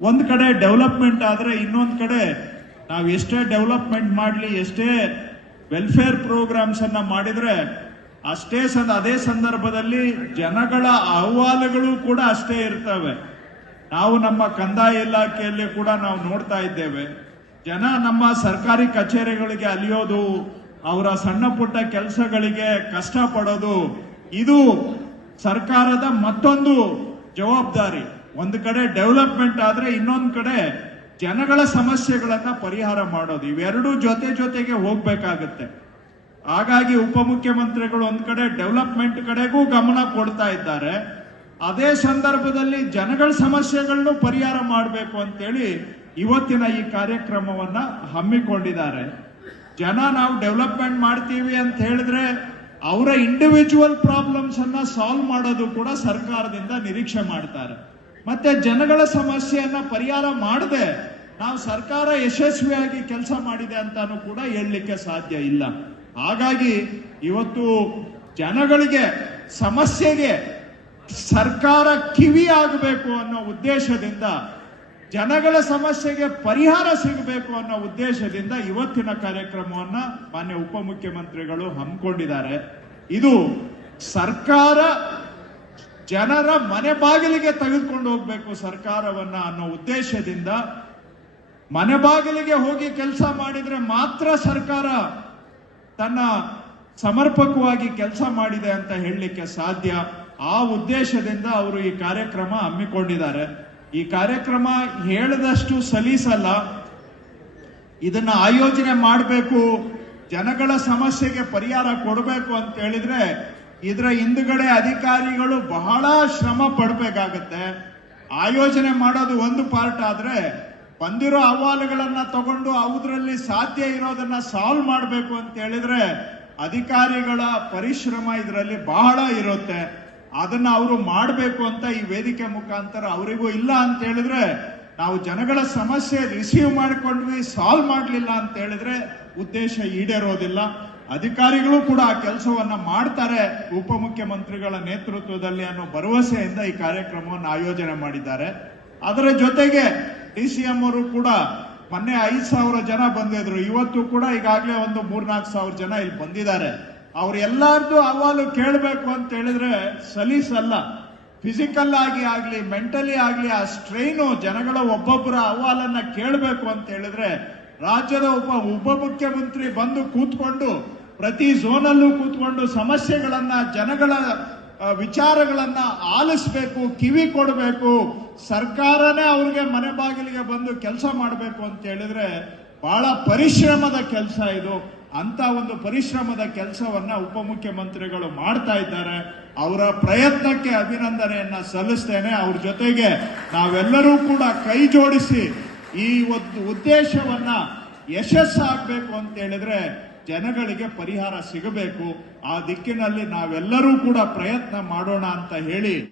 ಒಂದ್ ಕಡೆ ಡೆವಲಪ್ಮೆಂಟ್ ಆದ್ರೆ ಇನ್ನೊಂದ್ ಕಡೆ ನಾವು ಎಷ್ಟೇ ಡೆವಲಪ್ಮೆಂಟ್ ಮಾಡಲಿ, ಎಷ್ಟೇ ವೆಲ್ಫೇರ್ ಪ್ರೋಗ್ರಾಮ್ಸ್ ಅನ್ನ ಮಾಡಿದ್ರೆ ಅಷ್ಟೇ ಸಂದ ಅದೇ ಸಂದರ್ಭದಲ್ಲಿ ಜನಗಳ ಅಹವಾಲುಗಳು ಕೂಡ ಅಷ್ಟೇ ಇರ್ತವೆ. ನಾವು ನಮ್ಮ ಕಂದಾಯ ಇಲಾಖೆಯಲ್ಲಿ ಕೂಡ ನಾವು ನೋಡ್ತಾ ಇದ್ದೇವೆ. ಜನ ನಮ್ಮ ಸರ್ಕಾರಿ ಕಚೇರಿಗಳಿಗೆ ಅಲಿಯೋದು, ಅವರ ಸಣ್ಣ ಪುಟ್ಟ ಕೆಲಸಗಳಿಗೆ ಕಷ್ಟಪಡೋದು, ಇದು ಸರ್ಕಾರದ ಮತ್ತೊಂದು ಜವಾಬ್ದಾರಿ. ಒಂದು ಕಡೆ ಡೆವಲಪ್ಮೆಂಟ್ ಆದ್ರೆ ಇನ್ನೊಂದು ಕಡೆ ಜನಗಳ ಸಮಸ್ಯೆಗಳನ್ನ ಪರಿಹಾರ ಮಾಡೋದು. ಇವೆರಡೂ ಜೊತೆ ಜೊತೆಗೆ ಹೋಗ್ಬೇಕಾಗತ್ತೆ. ಹಾಗಾಗಿ ಉಪಮುಖ್ಯಮಂತ್ರಿಗಳು ಒಂದ್ ಕಡೆ ಡೆವಲಪ್ಮೆಂಟ್ ಕಡೆಗೂ ಗಮನ ಕೊಡ್ತಾ ಇದ್ದಾರೆ. ಅದೇ ಸಂದರ್ಭದಲ್ಲಿ ಜನಗಳ ಸಮಸ್ಯೆಗಳನ್ನು ಪರಿಹಾರ ಮಾಡಬೇಕು ಅಂತೇಳಿ ಇವತ್ತಿನ ಈ ಕಾರ್ಯಕ್ರಮವನ್ನ ಹಮ್ಮಿಕೊಂಡಿದ್ದಾರೆ. ಜನ ನಾವು ಡೆವಲಪ್ಮೆಂಟ್ ಮಾಡ್ತೀವಿ ಅಂತ ಹೇಳಿದ್ರೆ ಅವರ ಇಂಡಿವಿಜುವಲ್ ಪ್ರಾಬ್ಲಮ್ಸ್ ಅನ್ನ ಸಾಲ್ವ್ ಮಾಡೋದು ಕೂಡ ಸರ್ಕಾರದಿಂದ ನಿರೀಕ್ಷೆ ಮಾಡ್ತಾರೆ. ಮತ್ತೆ ಜನಗಳ ಸಮಸ್ಯೆಯನ್ನ ಪರಿಹಾರ ಮಾಡದೆ ನಾವು ಸರ್ಕಾರ ಯಶಸ್ವಿಯಾಗಿ ಕೆಲಸ ಮಾಡಿದೆ ಅಂತಾನು ಕೂಡ ಹೇಳಲಿಕ್ಕೆ ಸಾಧ್ಯ ಇಲ್ಲ. ಹಾಗಾಗಿ ಇವತ್ತು ಜನಗಳಿಗೆ ಸಮಸ್ಯೆಗೆ ಸರ್ಕಾರ ಕಿವಿ ಆಗಬೇಕು ಅನ್ನೋ ಉದ್ದೇಶದಿಂದ, ಜನಗಳ ಸಮಸ್ಯೆಗೆ ಪರಿಹಾರ ಸಿಗಬೇಕು ಅನ್ನೋ ಉದ್ದೇಶದಿಂದ ಇವತ್ತಿನ ಕಾರ್ಯಕ್ರಮವನ್ನ ಮಾನ್ಯ ಉಪಮುಖ್ಯಮಂತ್ರಿಗಳು ಹಮ್ಮಿಕೊಂಡಿದ್ದಾರೆ. ಇದು ಸರ್ಕಾರ ಜನರ ಮನೆ ಬಾಗಿಲಿಗೆ ತೆಗೆದುಕೊಂಡು ಹೋಗ್ಬೇಕು ಸರ್ಕಾರವನ್ನ ಅನ್ನೋ ಉದ್ದೇಶದಿಂದ ಮನೆ ಬಾಗಿಲಿಗೆ ಹೋಗಿ ಕೆಲಸ ಮಾಡಿದ್ರೆ ಮಾತ್ರ ಸರ್ಕಾರ ತನ್ನ ಸಮರ್ಪಕವಾಗಿ ಕೆಲಸ ಮಾಡಿದೆ ಅಂತ ಹೇಳಲಿಕ್ಕೆ ಸಾಧ್ಯ. ಆ ಉದ್ದೇಶದಿಂದ ಅವರು ಈ ಕಾರ್ಯಕ್ರಮ ಹಮ್ಮಿಕೊಂಡಿದ್ದಾರೆ. ಈ ಕಾರ್ಯಕ್ರಮ ಹೇಳದಷ್ಟು ಸಲೀಸಲ್ಲ. ಇದನ್ನ ಆಯೋಜನೆ ಮಾಡಬೇಕು. ಜನಗಳ ಸಮಸ್ಯೆಗೆ ಪರಿಹಾರ ಕೊಡಬೇಕು ಅಂತ ಹೇಳಿದ್ರೆ ಇದರ ಹಿಂದುಗಡೆ ಅಧಿಕಾರಿಗಳು ಬಹಳ ಶ್ರಮ ಪಡಬೇಕಾಗತ್ತೆ. ಆಯೋಜನೆ ಮಾಡೋದು ಒಂದು ಪಾರ್ಟ್ ಆದ್ರೆ ಬಂದಿರೋ ಅಹವಾಲುಗಳನ್ನ ತಗೊಂಡು ಅವುದ್ರಲ್ಲಿ ಸಾಧ್ಯ ಇರೋದನ್ನ ಸಾಲ್ವ್ ಮಾಡಬೇಕು ಅಂತ ಹೇಳಿದ್ರೆ ಅಧಿಕಾರಿಗಳ ಪರಿಶ್ರಮ ಇದರಲ್ಲಿ ಬಹಳ ಇರುತ್ತೆ. ಅದನ್ನ ಅವರು ಮಾಡಬೇಕು ಅಂತ ಈ ವೇದಿಕೆ ಮುಖಾಂತರ ಅವರಿಗೂ ಇಲ್ಲ ಅಂತ ಹೇಳಿದ್ರೆ ನಾವು ಜನಗಳ ಸಮಸ್ಯೆ ರಿಸೀವ್ ಮಾಡಿಕೊಂಡ್ವಿ ಸಾಲ್ವ್ ಮಾಡಲಿಲ್ಲ ಅಂತ ಹೇಳಿದ್ರೆ ಉದ್ದೇಶ ಈಡೇರೋದಿಲ್ಲ. ಅಧಿಕಾರಿಗಳು ಕೂಡ ಆ ಕೆಲಸವನ್ನ ಮಾಡ್ತಾರೆ ಉಪಮುಖ್ಯಮಂತ್ರಿಗಳ ನೇತೃತ್ವದಲ್ಲಿ ಅನ್ನೋ ಭರವಸೆಯಿಂದ ಈ ಕಾರ್ಯಕ್ರಮವನ್ನು ಆಯೋಜನೆ ಮಾಡಿದ್ದಾರೆ. ಅದರ ಜೊತೆಗೆ ಡಿ ಸಿ ಎಂ ಅವರು ಕೂಡ ಮೊನ್ನೆ ಐದ್ ಸಾವಿರ ಜನ ಬಂದಿದ್ರು. ಇವತ್ತು ಕೂಡ ಈಗಾಗಲೇ ಒಂದು ಮೂರ್ನಾಲ್ಕು ಸಾವಿರ ಜನ ಇಲ್ಲಿ ಬಂದಿದ್ದಾರೆ. ಅವ್ರ ಎಲ್ಲಾರ್ದು ಅಹವಾಲು ಕೇಳಬೇಕು ಅಂತ ಹೇಳಿದ್ರೆ ಸಲೀಸಲ್ಲ. ಫಿಸಿಕಲ್ ಆಗಿ ಆಗ್ಲಿ ಮೆಂಟಲಿ ಆಗ್ಲಿ ಆ ಸ್ಟ್ರೈನು ಜನಗಳ ಒಬ್ಬೊಬ್ಬರ ಅಹವಾಲನ್ನ ಕೇಳಬೇಕು ಅಂತ ಹೇಳಿದ್ರೆ ರಾಜ್ಯದ ಒಬ್ಬ ಉಪಮುಖ್ಯಮಂತ್ರಿ ಬಂದು ಕೂತ್ಕೊಂಡು ಪ್ರತಿ ಝೋನಲ್ಲೂ ಕೂತ್ಕೊಂಡು ಸಮಸ್ಯೆಗಳನ್ನ, ಜನಗಳ ವಿಚಾರಗಳನ್ನ ಆಲಿಸ್ಬೇಕು, ಕಿವಿ ಕೊಡಬೇಕು. ಸರ್ಕಾರನೇ ಅವ್ರಿಗೆ ಮನೆ ಬಾಗಿಲಿಗೆ ಬಂದು ಕೆಲಸ ಮಾಡಬೇಕು ಅಂತ ಹೇಳಿದ್ರೆ ಬಹಳ ಪರಿಶ್ರಮದ ಕೆಲಸ ಇದು. ಅಂತ ಒಂದು ಪರಿಶ್ರಮದ ಕೆಲಸವನ್ನ ಉಪಮುಖ್ಯಮಂತ್ರಿಗಳು ಮಾಡ್ತಾ ಇದ್ದಾರೆ. ಅವರ ಪ್ರಯತ್ನಕ್ಕೆ ಅಭಿನಂದನೆಯನ್ನ ಸಲ್ಲಿಸ್ತೇನೆ. ಅವ್ರ ಜೊತೆಗೆ ನಾವೆಲ್ಲರೂ ಕೂಡ ಕೈ ಜೋಡಿಸಿ ಈ ಒಂದು, ಉದ್ದೇಶವನ್ನ ಯಶಸ್ಸಾಗಬೇಕು ಅಂತ ಹೇಳಿದ್ರೆ ಜನಗಳಿಗೆ ಪರಿಹಾರ ಸಿಗಬೇಕು. ಆ ದಿಕ್ಕಿನಲ್ಲಿ ನಾವೆಲ್ಲರೂ ಕೂಡ ಪ್ರಯತ್ನ ಮಾಡೋಣ ಅಂತ ಹೇಳಿ